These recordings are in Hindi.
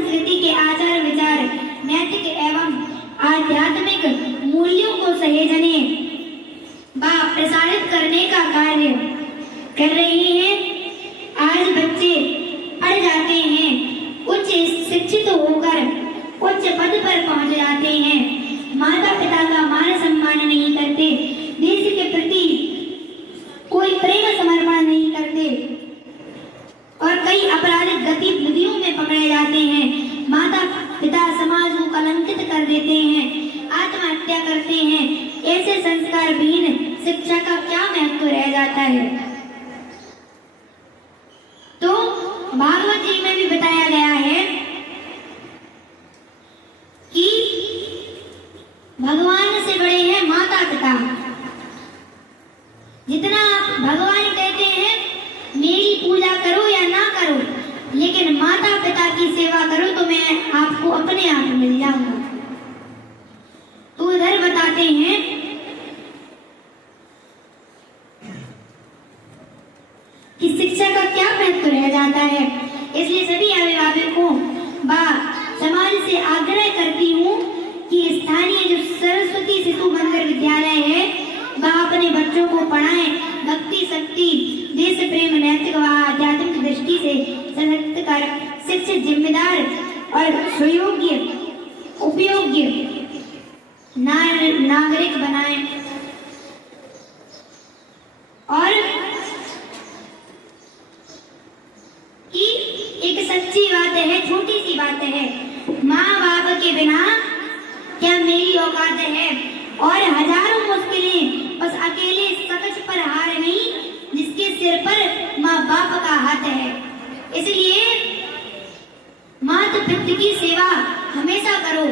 संस्कृति के आचार विचार, नैतिक एवं आध्यात्मिक मूल्यों को सहेजने व प्रसारित करने का कार्य कर रही है। आज बच्चे पढ़ जाते हैं, उच्च शिक्षित होकर उच्च पद पर पहुंच जाते हैं, माता पिता का मान सम्मान नहीं करते, देश के प्रति कोई प्रेम समर्पण नहीं करते और कई आपराधिक गतिविधियों में पकड़े जाते हैं। माता पिता समाज को कलंकित कर देते हैं, आत्महत्या करते हैं। ऐसे संस्कार विहीन शिक्षा का क्या महत्व रह जाता है। तो भागवत जी में भी बताया गया है कि भगवान से बड़े हैं माता पिता। जितना आप भगवान कहते हैं मेरी पूजा करो या ना करो, लेकिन माता पिता की सेवा करो तो मैं आपको अपने आप मिल जाऊंगा। तो उधर बताते हैं कि शिक्षा का क्या महत्व रह जाता है। इसलिए सभी अभिभावकों व समाज से आग्रह करती हूँ कि स्थानीय जो सरस्वती शिशु मंदिर विद्यालय है वह अपने बच्चों को पढ़ाएं। भक्ति शक्ति देश प्रेम नैतिक व आध्यात्मिक दृष्टि से सशक्त कर शिक्षित जिम्मेदार और सुयोग्य उपयोग्य नागरिक बनाएं। और कि एक सच्ची बात है, छोटी सी बात है, माँ बाप के बिना क्या मेरी औकात है। और हजारों मुश्किलें बस अकेले सकच पर हार नहीं जिसके सिर पर माँ बाप का हाथ है। इसलिए माता पिता की सेवा हमेशा करो,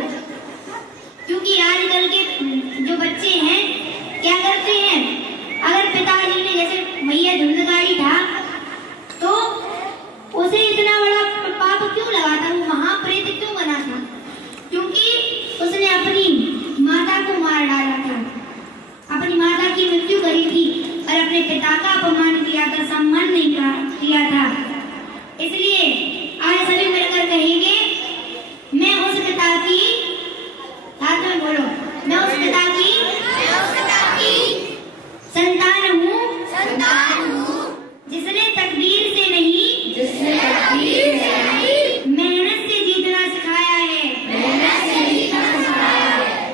क्योंकि आजकल के जो बच्चे हैं क्या करते हैं, अगर पिताजी ने जैसे मैया धुंधकारी था तो उसे इतना बड़ा पाप क्यों लगा था, वो महाप्रेत क्यों बना था, क्योंकि उसने अपनी माता को मार डाला था, अपनी माता की मृत्यु करी थी और अपने पिता का अपमान किया था, सम्मान नहीं किया था। इसलिए आज सभी मिलकर कहेंगे मैं उस पिता की, साथ में बोलो, मैं उस पिता की संतान हूँ जिसने तकदीर से नहीं मेहनत से जीतना सिखाया है,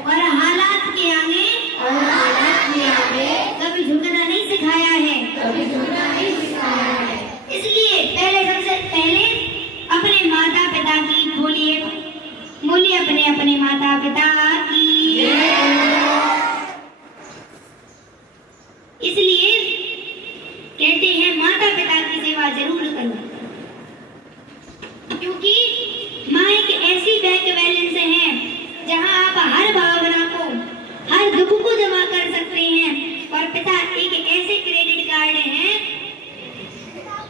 और हालात के आगे कभी झुकना नहीं सिखाया है। इसलिए सबसे पहले अपने माता पिता की बोलिए अपने माता पिता की। इसलिए कहते हैं माता पिता की सेवा जरूर करो, क्योंकि माँ एक ऐसी बैंक बैलेंस है जहाँ आप हर भावना को, हर दुख को जमा कर सकते हैं, और पिता एक ऐसे क्रेडिट कार्ड है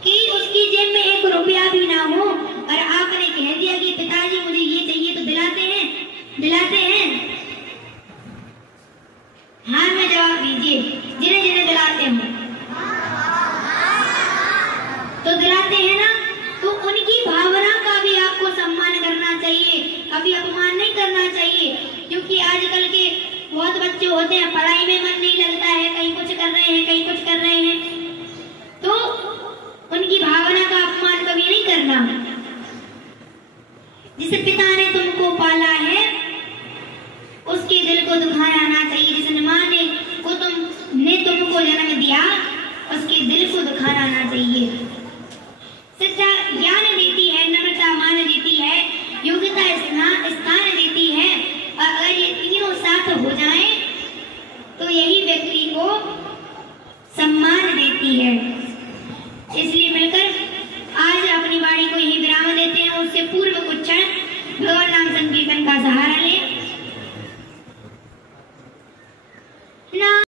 कि उसकी जेब में एक रुपया भी ना हो और आपने कह दिया कि पिताजी मुझे ये चाहिए तो दिलाते हैं। हाँ में जवाब दीजिए, जिन्हें जिन्हें दिलाते हो तो दिलाते हैं ना। तो उनकी भावना का भी आपको सम्मान करना चाहिए, कभी अपमान नहीं करना चाहिए, क्योंकि आजकल के बहुत बच्चे होते हैं पढ़ाई में मन नहीं लगता है, कहीं कुछ कर रहे हैं, तो उनकी भावना का अपमान कभी नहीं करना। जिस पिता ने तुमको पाला है उसके दिल को दुखाना ना चाहिए,